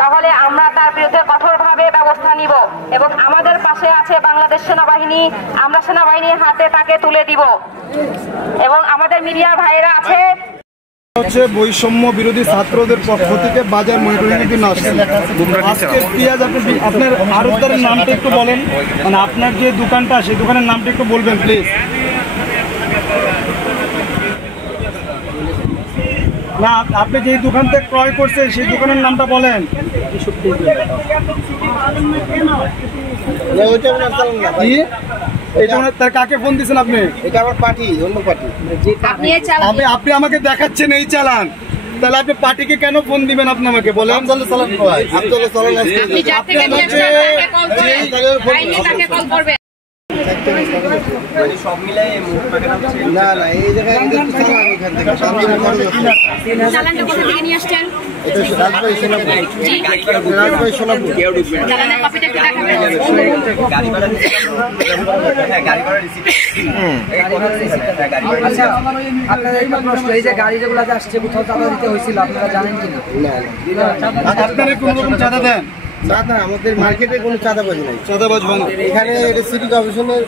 তাহলে আমরা তার বিরুদ্ধে কঠোরভাবে ব্যবস্থা নিব এবং আমাদের পাশে আছে বাংলাদেশ সেনাবাহিনী। আমরা সেনাবাহিনীর হাতে তাকে তুলে দিব এবং আমাদের মিডিয়া ভাইরা আছে হচ্ছে বৈষম্য বিরোধী ছাত্রদের পক্ষ থেকে বাজার মনিটরিং দিন আসছে। আজকে পেঁয়াজ আপনার আড়তদারের নামটা একটু বলেন, মানে আপনার যে দোকানটা সেই দোকানের নামটা একটু বলবেন প্লিজ। না, আপনি যে দোকান থেকে ক্রয় করছেন সেই দোকানের নামটা বলেন। তার কাকে ফোন দিচ্ছেন আপনি? এটা আমার পার্টি, অন্য পার্টি। আপনি আমাকে দেখাচ্ছেন এই চালান, তাহলে আপনি পার্টিকে কেন ফোন দিবেন? আপনি আমাকে বলেন। সব মিলাই না না, এই জায়গায় চালানটা কোথা থেকে নিয়ে আসছেন? রাজবাড়ী সোনাপুর। চালানের কপিটা একটু দেখাবেন। আচ্ছা, আপনাদের একটা প্রশ্ন, এই যে গাড়ি যেগুলো আসছে কোথাও চাঁদা দিতে হয়েছিল আপনারা জানেন কিনা? আপনারা কোনো রকম চাঁদা দেন? না না, আমাদের মার্কেটে কোনো চাঁদাবাজি নাই। চাঁদাবাজ বন্ধ। এখানে সিটি কর্পোরেশনের